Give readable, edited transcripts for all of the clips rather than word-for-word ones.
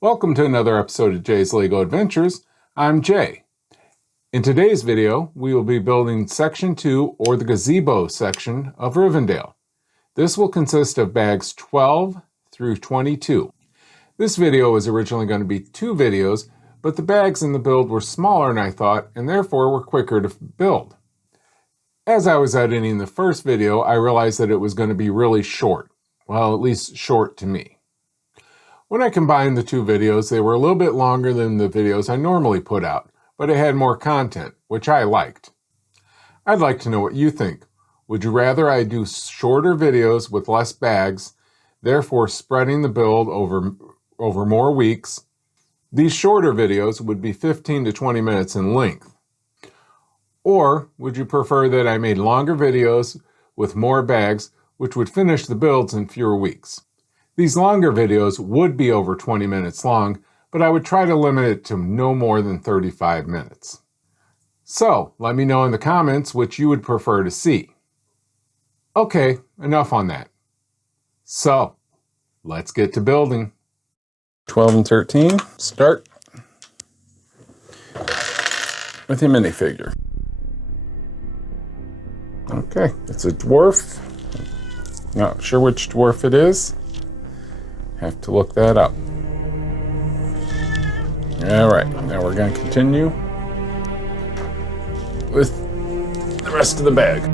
Welcome to another episode of Jay's LEGO Adventures. I'm Jay. In today's video, we will be building Section 2, or the gazebo section of Rivendell. This will consist of bags 12 through 22. This video was originally going to be 2 videos, but the bags in the build were smaller than I thought, and therefore were quicker to build. As I was editing the first video, I realized that it was going to be really short. Well, at least short to me. When I combined the 2 videos, they were a little bit longer than the videos I normally put out, but it had more content, which I liked. I'd like to know what you think. Would you rather I do shorter videos with less bags, therefore spreading the build over more weeks? These shorter videos would be 15 to 20 minutes in length. Or would you prefer that I made longer videos with more bags, which would finish the builds in fewer weeks? These longer videos would be over 20 minutes long, but I would try to limit it to no more than 35 minutes. So, let me know in the comments which you would prefer to see. Okay, enough on that. So, let's get to building. 12 and 13, start with a minifigure. Okay, it's a dwarf. Not sure which dwarf it is. Have to look that up. All right, now we're going to continue with the rest of the bag.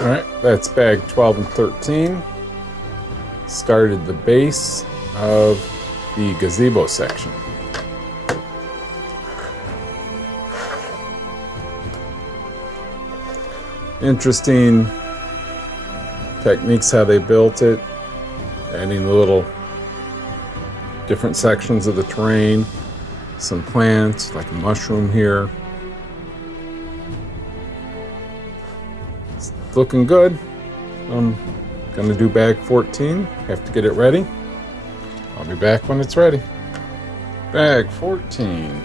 Alright, that's bag 12 and 13. Started the base of the gazebo section. Interesting techniques how they built it, adding the little different sections of the terrain, some plants like a mushroom here. Looking good. I'm gonna do bag 14. Have to get it ready. I'll be back when it's ready. Bag 14.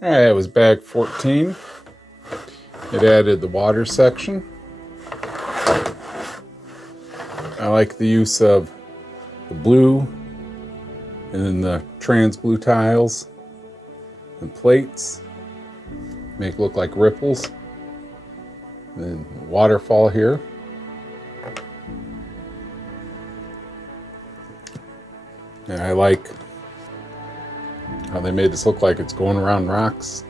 All right, it was bag 14. It added the water section. I like the use of the blue and then the trans blue tiles and plates. Make it look like ripples. And then waterfall here. And I like how they made this look like it's going around rocks.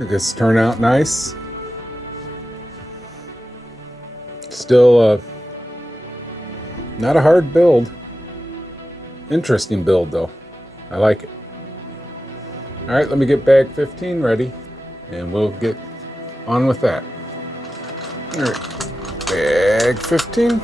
I guess turned out nice. Still not a hard build. Interesting build though. I like it. All right, let me get bag 15 ready and we'll get on with that. All right, bag 15.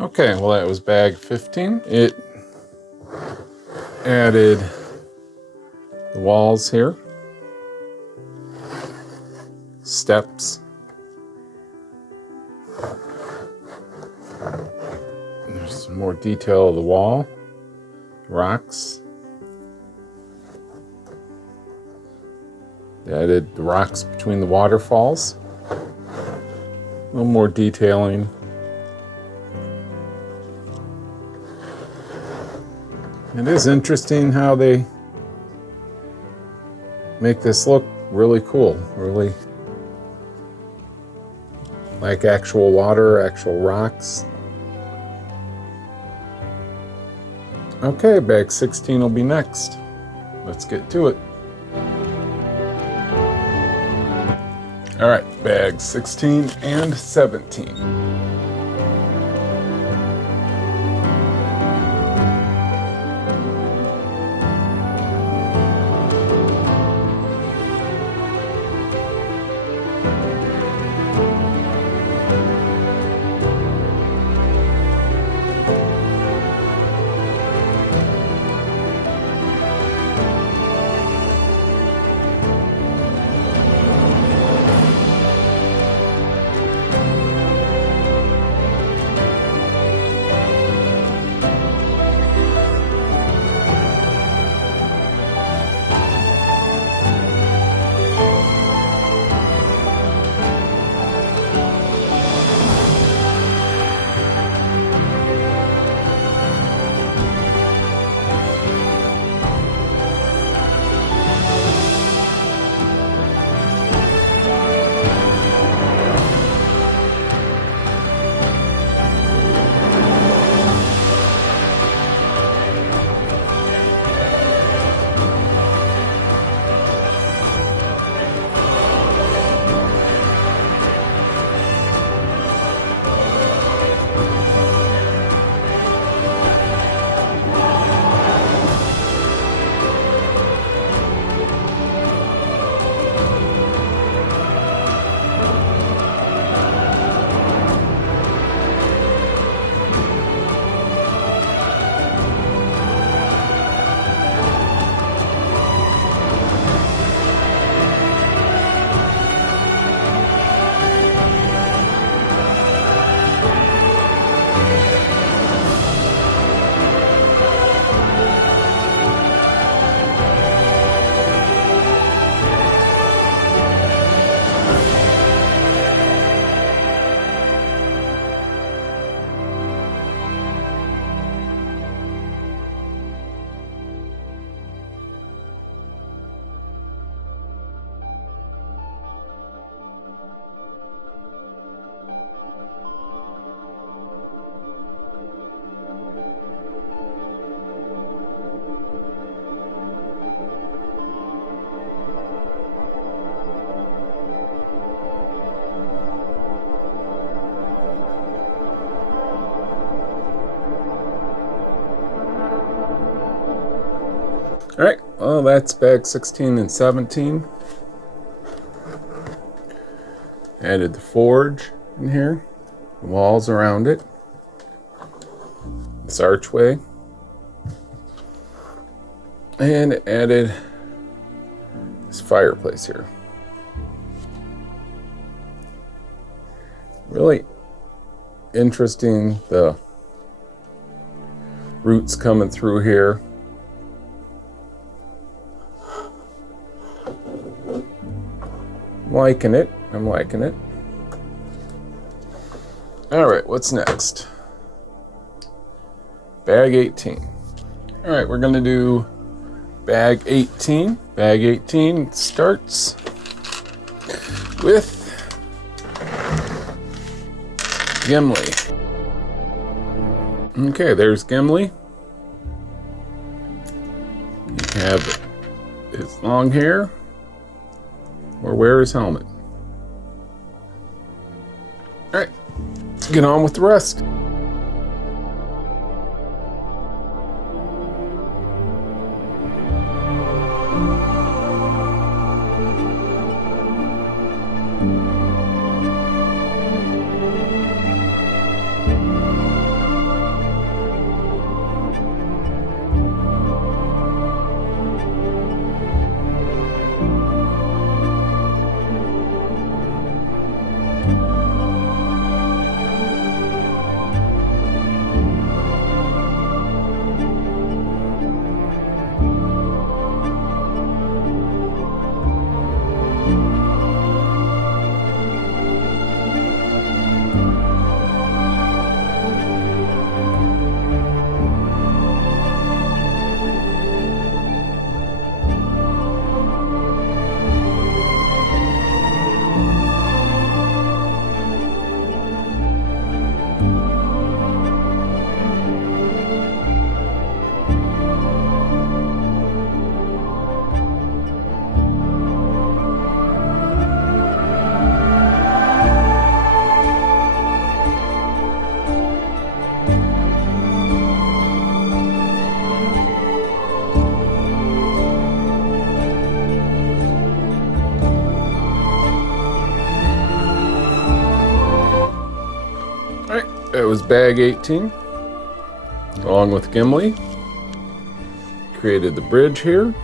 Okay, well that was bag 15. It added the walls here, steps, there's some more detail of the wall, rocks. They added the rocks between the waterfalls, a little more detailing. It is interesting how they make this look really cool, really like actual water, actual rocks. Okay, bag 16 will be next. Let's get to it. All right, bags 16 and 17. All right, well, that's bag 16 and 17. Added the forge in here, the walls around it, this archway, and added this fireplace here. Really interesting, the roots coming through here. I'm liking it. All right, what's next? Bag 18. All right, we're gonna do bag 18. Bag 18 starts with Gimli. Okay, there's Gimli. You have his long hair, or wear his helmet. All right, let's get on with the rest. That was bag 18, along with Gimli. Created the bridge here.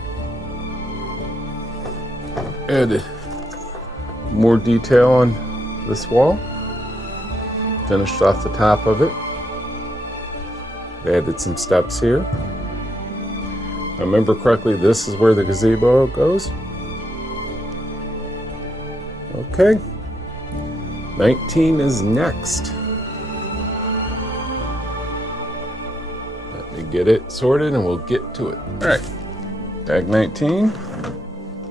Added more detail on this wall. Finished off the top of it. Added some steps here. If I remember correctly, this is where the gazebo goes. Okay. 19 is next. Get it sorted and we'll get to it. All right, bag 19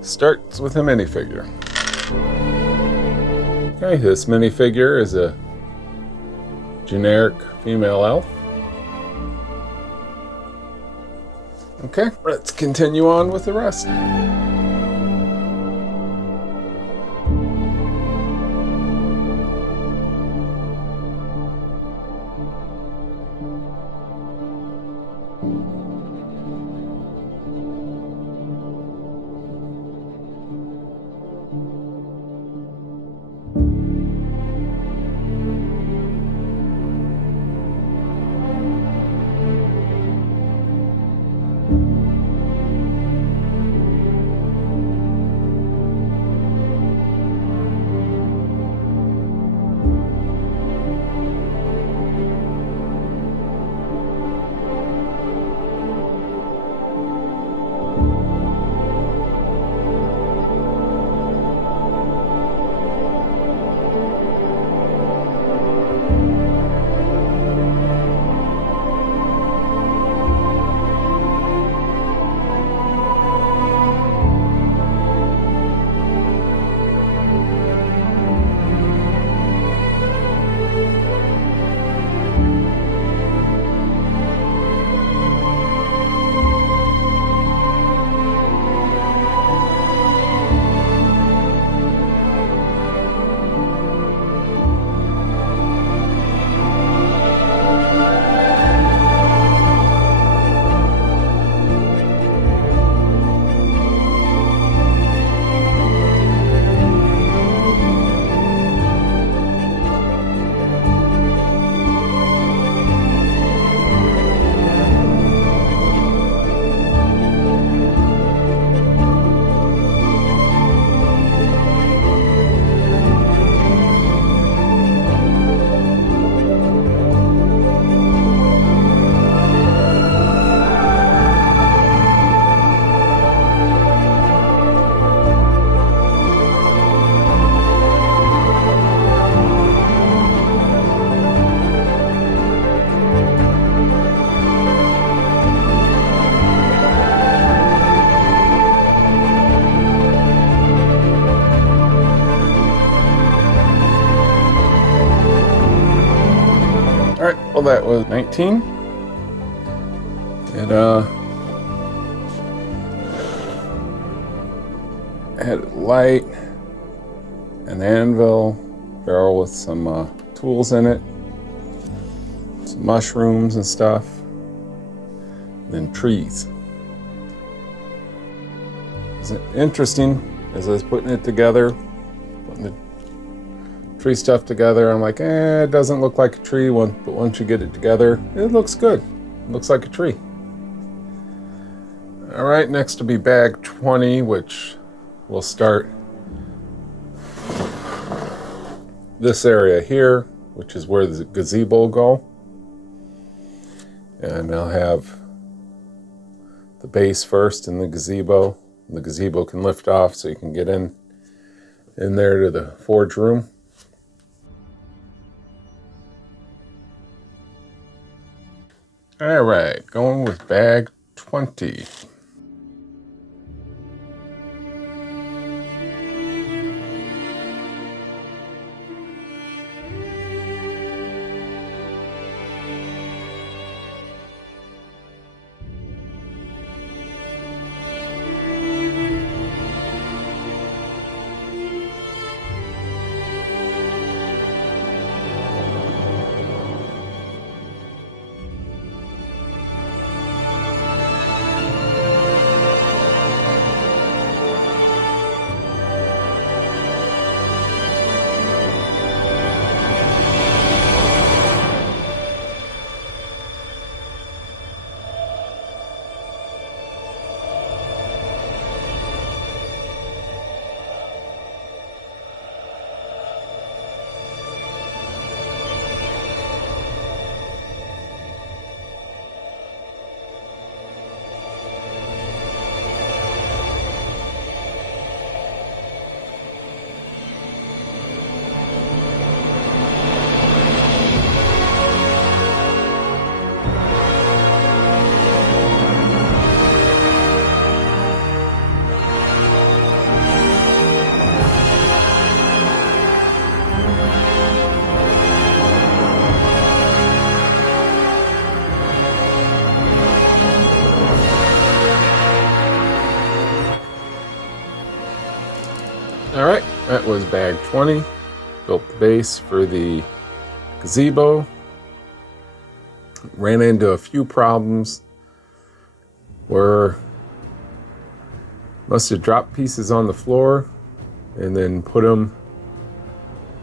starts with a minifigure. Okay, this minifigure is a generic female elf. Okay, let's continue on with the rest. Well, that was 19. It had a light, an anvil, barrel with some tools in it, some mushrooms and stuff, then trees. It's interesting as I was putting it together, putting the tree stuff together. I'm like, it doesn't look like a tree, but once you get it together, it looks good. It looks like a tree. All right, next will be bag 20, which will start this area here, which is where the gazebo will go. And I'll have the base first in the gazebo. The gazebo can lift off so you can get in there to the forge room. All right, going with bag 20. All right, that was bag 20. Built the base for the gazebo. Ran into a few problems where must have dropped pieces on the floor and then put them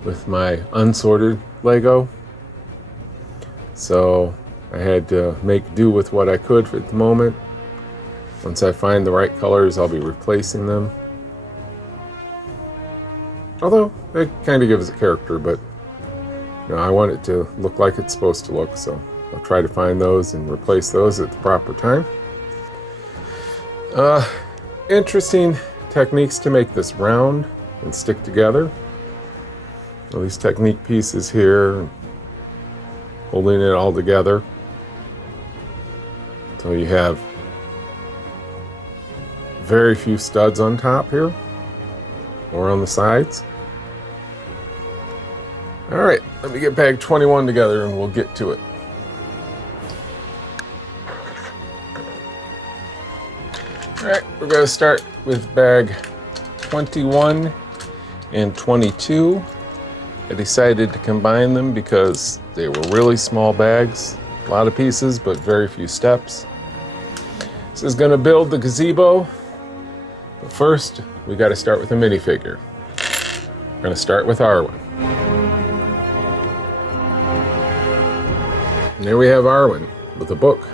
with my unsorted Lego. So I had to make do with what I could at the moment. Once I find the right colors, I'll be replacing them. Although it kind of gives it character, but I want it to look like it's supposed to look, so I'll try to find those and replace those at the proper time. Interesting techniques to make this round and stick together. All these technique pieces here, holding it all together. So you have very few studs on top here or on the sides. All right, let me get bag 21 together and we'll get to it. All right, we're going to start with bag 21 and 22. I decided to combine them because they were really small bags, a lot of pieces, but very few steps. This is going to build the gazebo, but first we got to start with a minifigure. We're going to start with Arwen. And there we have Arwen with a book.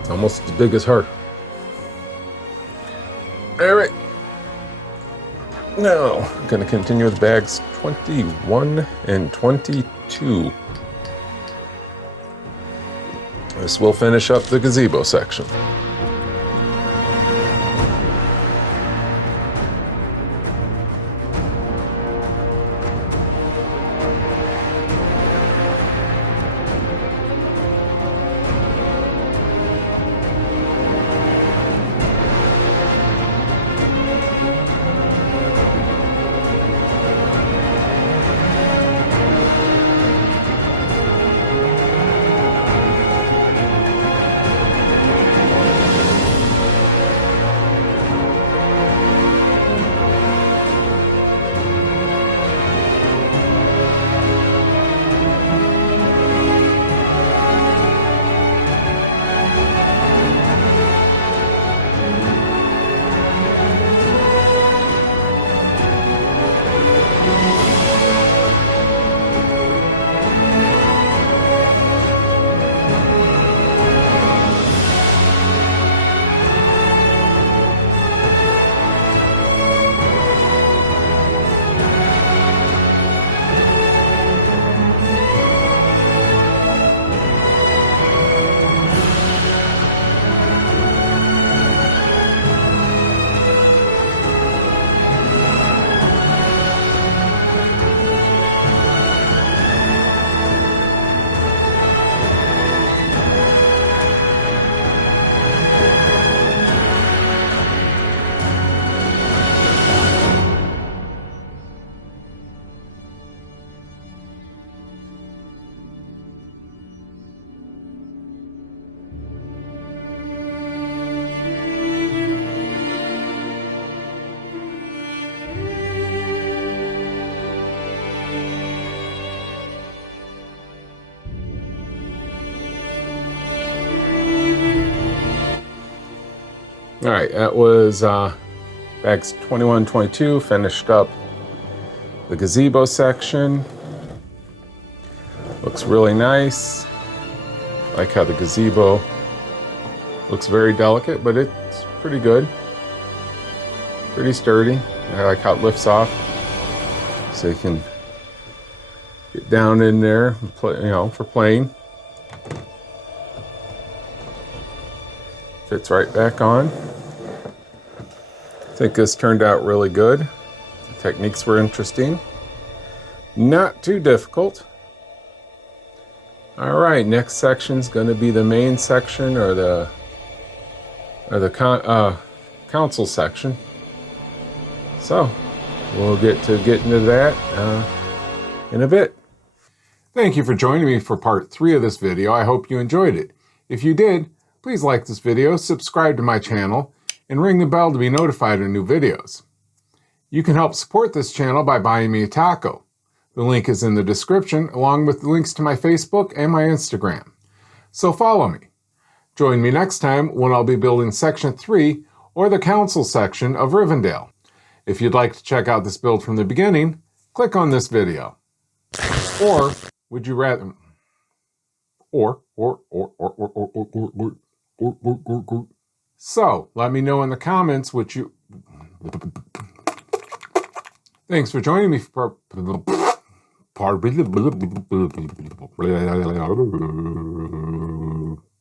It's almost as big as her. All right. Now, I'm going to continue with bags 21 and 22. This will finish up the gazebo section. All right, that was bags 21, 22, finished up the gazebo section. Looks really nice. Like how the gazebo looks very delicate, but it's pretty good. Pretty sturdy. I like how it lifts off, so you can get down in there and play, for playing. Fits right back on. I think this turned out really good. The techniques were interesting. Not too difficult. All right, next section is going to be the main section, or the council section. So we'll get into that in a bit. Thank you for joining me for part 3 of this video. I hope you enjoyed it. If you did, please like this video, subscribe to my channel, and ring the bell to be notified of new videos. You can help support this channel by buying me a taco. The link is in the description, along with links to my Facebook and my Instagram. So follow me. Join me next time when I'll be building Section 3, or the Council section of Rivendell. If you'd like to check out this build from the beginning, click on this video. Or would you rather... So, let me know in the comments what you... Thanks for joining me for...